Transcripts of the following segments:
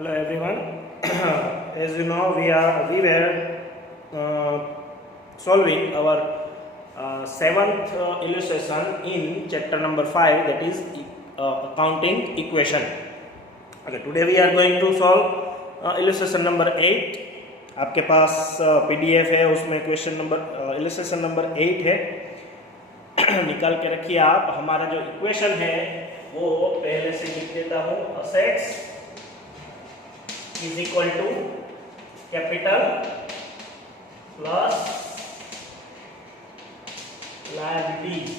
Hello everyone. As you know, we were solving our seventh illustration in chapter number 5, that is accounting equation. Okay, today we are going to solve illustration number 8. आपके पास PDF है, उसमें question number illustration number 8 है. निकाल के रखिए आप. हमारा जो इक्वेशन है वो पहले से लिख देता हूँ. Assets is equal to capital plus liability.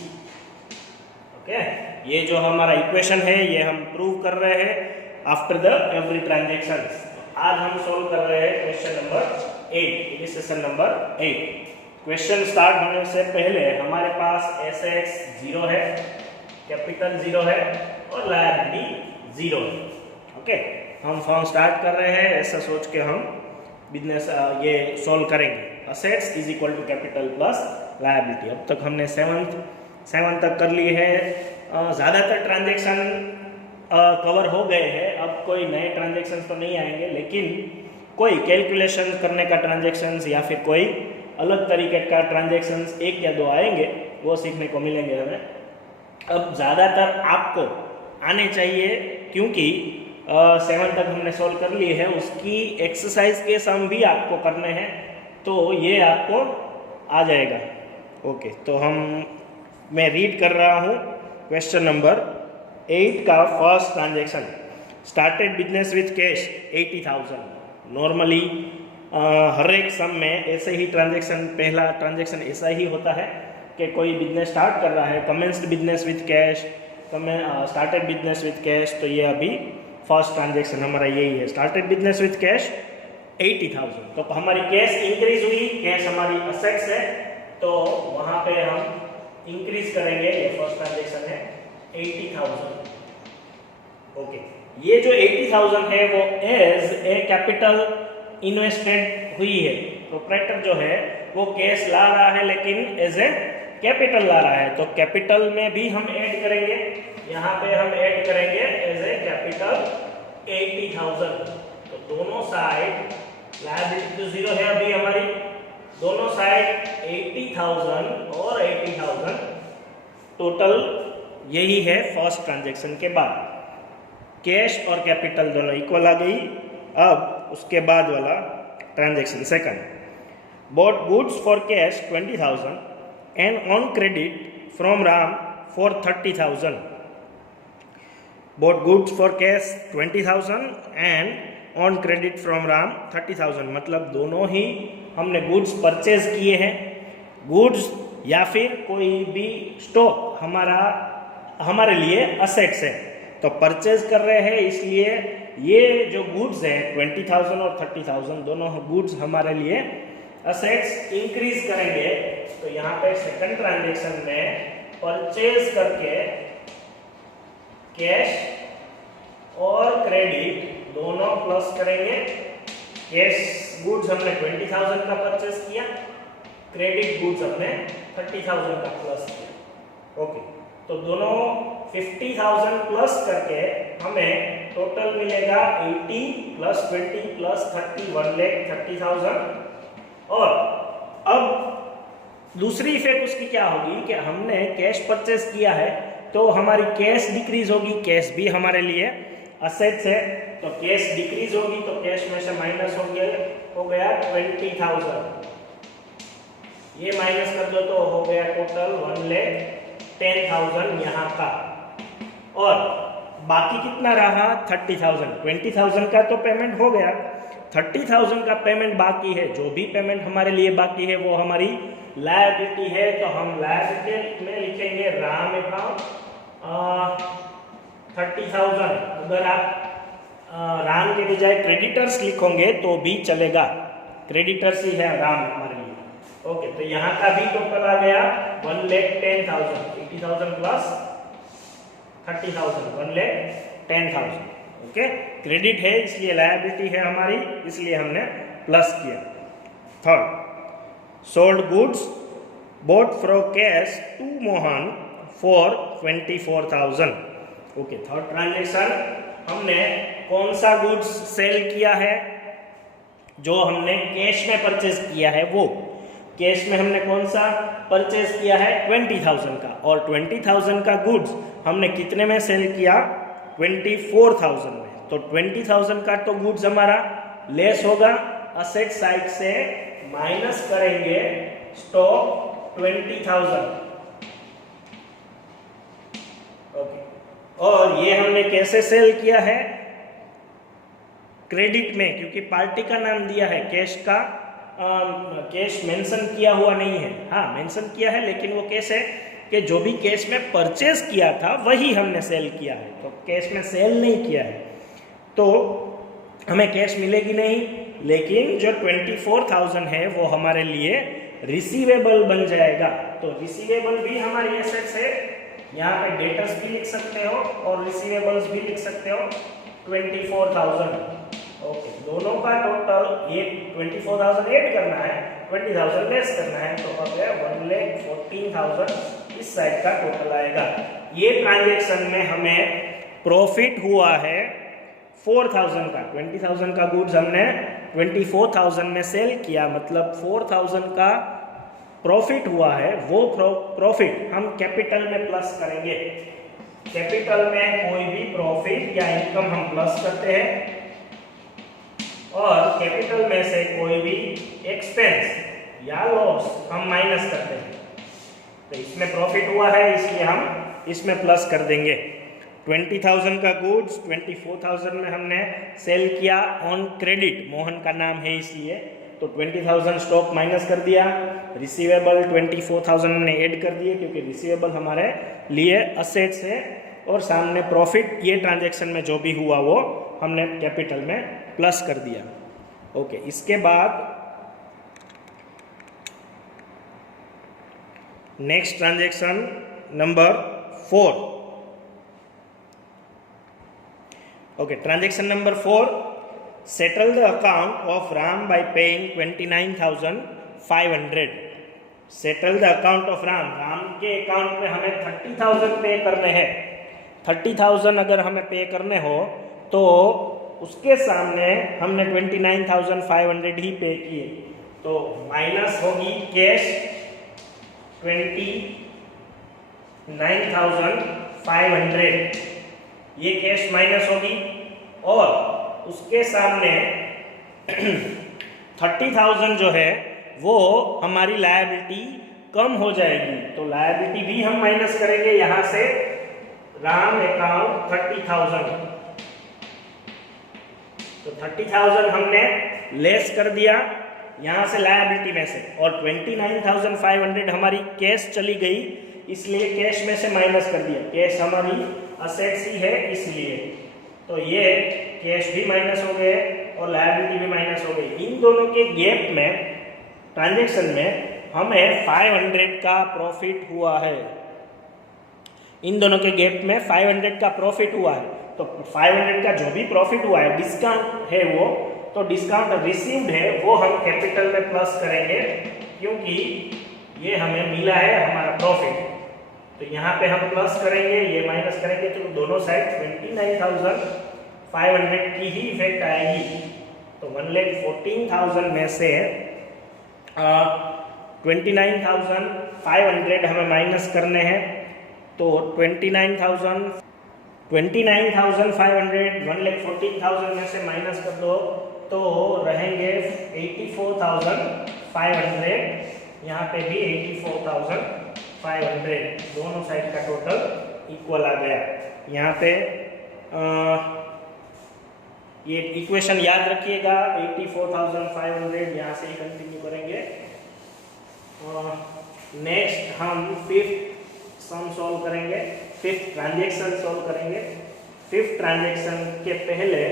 Okay, ये जो हमारा इक्वेशन है ये हम प्रूव कर रहे हैं आफ्टर द एवरी ट्रांजेक्शन. आज हम सोल्व कर रहे हैं question number 8, illustration number 8. Question start होने से पहले हमारे पास एसेट्स 0 है, कैपिटल 0 है और लायबिलिटी 0 है. ओके, हम फॉर्म स्टार्ट कर रहे हैं, ऐसा सोच के हम बिजनेस ये सॉल्व करेंगे. Assets is equal to capital plus liability. अब तक हमने सेवन तक कर लिए है. ज़्यादातर ट्रांजेक्शन कवर हो गए हैं. अब कोई नए ट्रांजेक्शन तो नहीं आएंगे, लेकिन कोई कैलकुलेशन करने का ट्रांजेक्शन या फिर कोई अलग तरीके का ट्रांजेक्शन 1 या 2 आएंगे, वो सीखने को मिलेंगे हमें. अब ज़्यादातर आपको आने चाहिए, क्योंकि 7 तक हमने सॉल्व कर लिए है. उसकी एक्सरसाइज के सम भी आपको करने हैं, तो ये आपको आ जाएगा. ओके, तो मैं रीड कर रहा हूँ क्वेश्चन नंबर 8 का first transaction. Started business with cash 80,000. Normally हर एक सम में ऐसे ही ट्रांजेक्शन, पहला ट्रांजेक्शन ऐसा ही होता है कि कोई बिजनेस स्टार्ट कर रहा है. Commenced business with cash, started business with cash. तो ये अभी फर्स्ट ट्रांजेक्शन हमारा यही है. Started business with cash 80,000. तो हमारी कैश इंक्रीज हुई, कैश हमारी असेट्स है, तो वहां पे हम इंक्रीज करेंगे. ये फर्स्ट ट्रांजेक्शन है 80,000. ओके, ये जो 80,000 है वो एज ए कैपिटल इन्वेस्टेड हुई है. प्रोप्राइटर जो है वो कैश ला रहा है, लेकिन एज ए कैपिटल ला रहा है. तो कैपिटल में भी हम ऐड करेंगे, यहाँ पे हम ऐड करेंगे एज ए कैपिटल 80,000. तो दोनों साइड, लायबिलिटी तो 0 है अभी हमारी, दोनों साइड 80,000 और 80,000 टोटल. यही है फर्स्ट ट्रांजेक्शन के बाद. कैश और कैपिटल दोनों इक्वल आ गई. अब उसके बाद वाला transaction second. Bought goods for cash 20,000 and on credit from Ram for 30,000. bought goods for cash 20,000 and on credit from Ram 30,000. मतलब दोनों ही हमने गुड्स परचेज किए हैं. गुड्स या फिर कोई भी स्टॉक हमारे लिए असेट्स है, तो परचेज कर रहे हैं. इसलिए ये जो गुड्स है 20,000 और 30,000 दोनों गुड्स हमारे लिए असेट्स इंक्रीज करेंगे. तो यहाँ पे सेकंड ट्रांजेक्शन में परचेज करके कैश और क्रेडिट दोनों प्लस करेंगे. कैश गुड्स हमने 20,000 का परचेज किया, क्रेडिट गुड्स हमने 30,000 का प्लस किया. ओके, तो दोनों 50,000 प्लस करके हमें टोटल मिलेगा 80 प्लस 20 प्लस 30, 1,30,000. और अब दूसरी इफेक्ट उसकी क्या होगी कि हमने कैश परचेज किया है, तो हमारी कैश डिक्रीज होगी. कैश भी हमारे लिए असेट्स है, तो कैश डिक्रीज होगी, तो कैश में से माइनस हो गया 20,000. ये माइनस कर दो तो हो गया टोटल 1,10,000 यहाँ का. और बाकी कितना रहा 30,000. 20,000 का तो पेमेंट हो गया, 30,000 का पेमेंट बाकी है. जो भी पेमेंट हमारे लिए बाकी है वो हमारी लायबिलिटी है. तो हम लायबिलिटी में लिखेंगे राम अकाउंट 30,000. अगर आप राम के बजाय क्रेडिटर्स लिखोगे तो भी चलेगा, क्रेडिटर्स ही है राम हमारे लिए. ओके, तो यहाँ का भी टोटल आ गया 1,10,000. 80,000 प्लस 30,000, 1,10,000. ओके, क्रेडिट है इसलिए लायबिलिटी है हमारी, इसलिए हमने प्लस किया. Third, sold goods bought from cash to Mohan for 24,000. Okay, third transaction हमने कौन सा गुड्स सेल किया है, जो हमने कैश में परचेज किया है वो कैश में हमने कौन सा परचेज किया है 20,000 का, और 20,000 का गुड्स हमने कितने में सेल किया 24,000 में। तो 20,000 का तो गुड्स हमारा लेस होगा, असेट साइड से माइनस करेंगे स्टॉक 20,000। ओके, और ये हमने कैसे सेल किया है क्रेडिट में, क्योंकि पार्टी का नाम दिया है, कैश का कैश मेंशन किया हुआ नहीं है। हाँ मेंशन किया है, लेकिन वो कैश है कि जो भी कैश में परचेज किया था वही हमने सेल किया है, तो कैश में सेल नहीं किया है तो हमें कैश मिलेगी नहीं, लेकिन जो 24,000 है वो हमारे लिए रिसीवेबल बन जाएगा। तो रिसीवेबल भी हमारी एसेट्स है, यहाँ पे डेटर्स भी लिख सकते हो और रिसीवेबल्स भी लिख सकते हो 24,000। ओके, दोनों का टोटल ये 24,000 ऐड करना है, 20,000 लेस करना है, तो अब 1,14,000 इस साइड का टोटल आएगा। ये ट्रांजैक्शन में हमें प्रॉफिट हुआ है 4,000 का। 20,000 का गुड्स हमने 24,000 में सेल किया, मतलब 4,000 का प्रॉफिट हुआ है। वो प्रॉफिट हम कैपिटल में प्लस करेंगे। कैपिटल में कोई भी प्रॉफिट या इनकम हम प्लस करते हैं, और कैपिटल में से कोई भी एक्सपेंस या लॉस हम माइनस करते हैं। तो इसमें प्रॉफिट हुआ है इसलिए हम इसमें प्लस कर देंगे। 20,000 का गुड्स 24,000 में हमने सेल किया ऑन क्रेडिट, मोहन का नाम है इसलिए, तो 20,000 स्टॉक माइनस कर दिया। रिसीवेबल 24,000 हमने ऐड कर दिए, क्योंकि रिसीवेबल हमारे लिए असेट्स है, और सामने प्रॉफिट ये ट्रांजैक्शन में जो भी हुआ वो हमने कैपिटल में प्लस कर दिया। ओके, इसके बाद next transaction number 4। Okay, transaction number 4, settle the account of Ram bye paying 29,500। Settle the account of Ram, Ram के अकाउंट में हमें 30,000 पे करने हैं। 30,000 अगर हमें पे करने हो तो उसके सामने हमने 29,500 ही पे किए, तो माइनस होगी कैश 29,500, ये कैश माइनस होगी, और उसके सामने 30,000 जो है वो हमारी लायबिलिटी कम हो जाएगी। तो लायबिलिटी भी हम माइनस करेंगे यहाँ से, राम अकाउंट 30,000, तो 30,000 हमने लेस कर दिया यहाँ से लायबिलिटी में से, और 29,500 हमारी कैश चली गई, इसलिए कैश में से माइनस कर दिया। कैश हमारी असेट्स ही है इसलिए, तो ये कैश भी माइनस हो गए और लायबिलिटी भी माइनस हो गई। इन दोनों के गैप में ट्रांजैक्शन में हमें 500 का प्रॉफिट हुआ है। इन दोनों के गैप में 500 का प्रॉफिट हुआ है, तो 500 का जो भी प्रॉफिट हुआ है, डिस्काउंट है वो, तो डिस्काउंट रिसीव्ड है वो हम कैपिटल में प्लस करेंगे, क्योंकि ये हमें मिला है हमारा प्रॉफिट। तो यहाँ पे हम प्लस करेंगे, ये माइनस करेंगे, तो दोनों साइड 29,500 की ही इफेक्ट आएगी। तो 1,14,000 में से 29,500 हमें माइनस करने हैं, तो 29,500 1,14,000 में से माइनस कर दो तो रहेंगे 84,500, यहाँ पे भी 84,500, दोनों साइड का टोटल इक्वल आ गया। यहाँ पे ये इक्वेशन याद रखिएगा, 84,500 यहाँ से ही कंटिन्यू करेंगे। नेक्स्ट हम 5th सम सॉल्व करेंगे, 5th ट्रांजैक्शन सॉल्व करेंगे। 5th ट्रांजैक्शन के पहले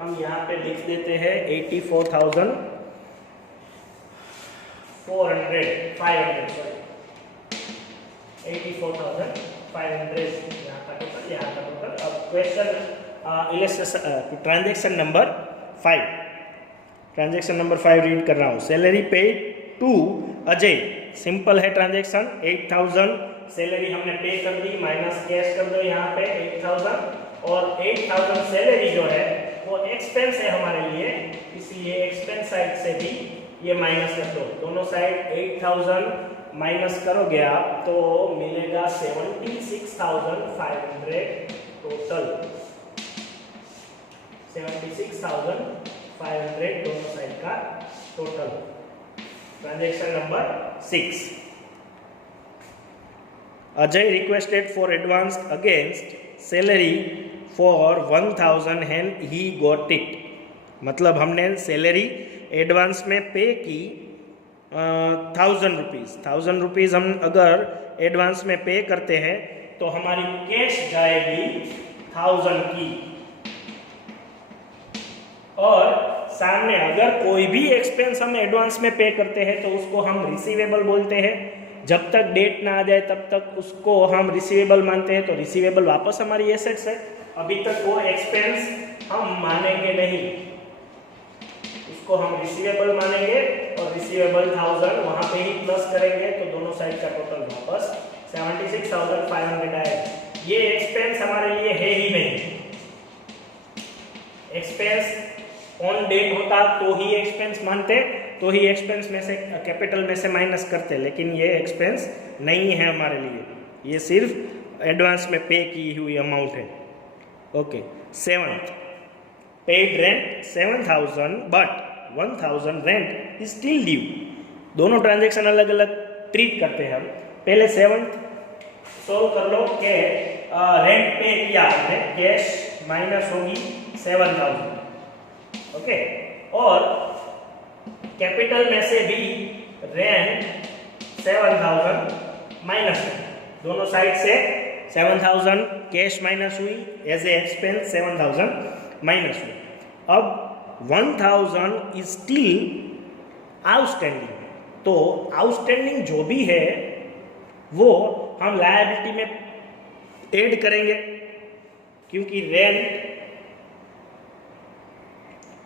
हम यहाँ पे लिख देते हैं 84,500 यहाँ का टोटल, यहाँ का टोटल। अब question transaction number 5, transaction number 5 read कर रहा हूँ। Salary paid to Ajay, simple है ट्रांजैक्शन। 8,000 सैलरी हमने पे कर दी, माइनस कैश कर दो यहाँ पे 8,000, और 8000 सैलरी जो है वो एक्सपेंस है हमारे लिए, इसलिए एक्सपेंस साइड से भी ये माइनस कर दो। दोनों साइड 8000 माइनस करोगे आप तो मिलेगा 76,500 टोटल। 76,500 दोनों साइड का total. Transaction number 6, Ajay requested for advance against salary for 1000 and he got it। मतलब हमने सैलरी एडवांस में पे की 1000 रुपीज़ हम अगर एडवांस में पे करते हैं तो हमारी कैश जाएगी 1000 की। और सामने अगर कोई भी एक्सपेंस हम एडवांस में पे करते हैं तो उसको हम रिसीवेबल बोलते हैं। जब तक डेट ना आ जाए तब तक उसको हम रिसीवेबल मानते हैं, तो रिसीवेबल वापस हमारी एसेट्स है। अभी तक वो एक्सपेंस हम मानेंगे नहीं, उसको हम रिसीवेबल मानेंगे और रिसीवेबल 1000 वहां पे ही प्लस करेंगे तो दोनों साइड का टोटल वापस 76,500 आएगा। ये एक्सपेंस हमारे लिए है ही नहीं। एक्सपेंस ऑन डेट होता तो ही एक्सपेंस मानते, तो ही एक्सपेंस में से कैपिटल में से माइनस करते, लेकिन ये एक्सपेंस नहीं है हमारे लिए, ये सिर्फ एडवांस में पे की हुई अमाउंट है। Okay, 7th, paid rent 7000 but 1000 rent is still due. दोनों ट्रांजैक्शन अलग अलग ट्रीट करते हैं हम। पहले 7th सोल्व कर लो कि रेंट पे किया आपने, कैश माइनस होगी 7000, ओके, और कैपिटल में से भी रेंट 7000 माइनस, दोनों साइड से 7000 कैश माइनस हुई, एज ए एक्सपेंस 7000 माइनस हुई। अब 1000 इज स्टिल आउटस्टैंडिंग, तो आउटस्टैंडिंग जो भी है वो हम लायबिलिटी में ऐड करेंगे, क्योंकि रेंट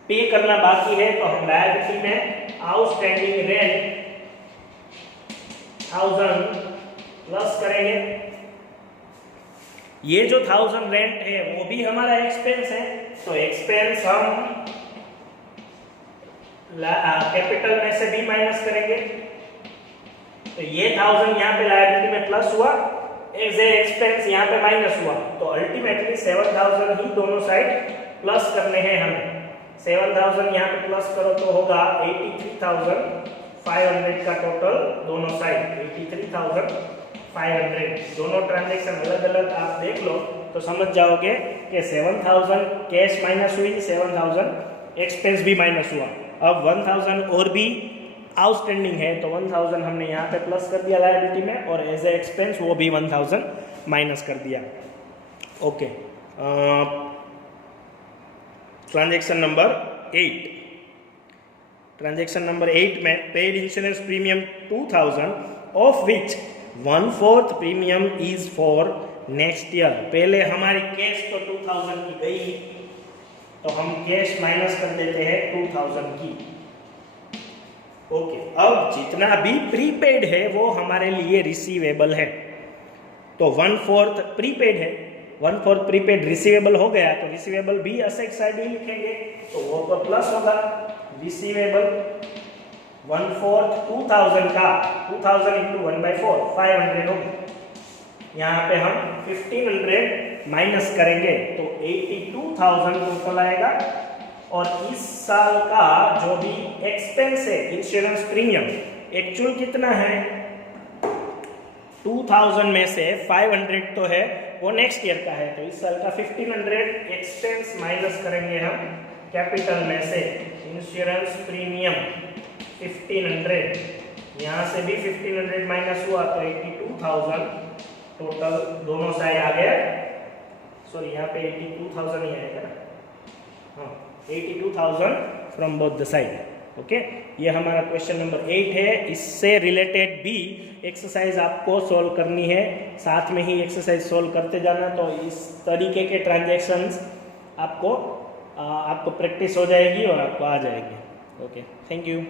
पे करना बाकी है तो हम लायबिलिटी में आउटस्टैंडिंग रेंट 1000 प्लस करेंगे। ये जो 1000 रेंट है वो भी हमारा एक्सपेंस है, तो एक्सपेंस हम कैपिटल में से भी माइनस करेंगे। तो ये 1000 यहाँ पे लायबिलिटी में प्लस हुआ, एज ए एक्सपेंस यहाँ पे माइनस हुआ, तो अल्टीमेटली 7000 ही दोनों साइड प्लस करने हैं हमें। 7000 यहाँ पे प्लस करो तो होगा 83,500 का टोटल दोनों साइड, 83,500। दोनों ट्रांजैक्शन अलग अलग आप देख लो तो समझ जाओगे कि 7000 कैश माइनस हुई, 7000 एक्सपेंस भी माइनस हुआ। अब 1000 और भी आउटस्टैंडिंग है तो 1000 हमने यहाँ पे प्लस कर दिया लायबिलिटी में, और एज ए एक्सपेंस वो भी 1000 माइनस कर दिया। Okay, transaction number 8, transaction number 8 में paid insurance premium 2000 of which 1/4 premium is for next year. पहले हमारी कैश तो 2000 की गई, तो हम कैश माइनस कर देते हैं 2000 की। ओके, अब जितना भी प्रीपेड है वो हमारे लिए रिसीवेबल है, तो 1/4 प्रीपेड है, 1/4 प्रीपेड रिसीवेबल हो गया, तो रिसीवेबल भी असेट साइड ही लिखेंगे, तो वो तो प्लस होगा। रिसीवेबल 1/4 2000 का 2000 इंटू 1/4 500 होगा। यहाँ पे हम 1500 माइनस करेंगे तो 82,000 टोटल आएगा। और इस साल का जो भी एक्सपेंस है इंश्योरेंस प्रीमियम एक्चुअल कितना है, 2000 में से 500 तो है वो नेक्स्ट ईयर का है, तो इस साल का 1500 एक्सपेंस माइनस करेंगे हम कैपिटल में से। इंश्योरेंस प्रीमियम 1500, यहाँ से भी 1500 माइनस हुआ तो 82,000 टोटल दोनों साइड आ गया। सॉरी, यहाँ पे 82,000 ही आएगा ना, हाँ 82,000 from both the side. Okay, ये हमारा क्वेश्चन नंबर 8 है। इससे रिलेटेड भी एक्सरसाइज आपको सॉल्व करनी है, साथ में ही एक्सरसाइज सॉल्व करते जाना, तो इस तरीके के ट्रांजैक्शंस आपको प्रैक्टिस हो जाएगी और आपको आ जाएगी। Okay, thank you.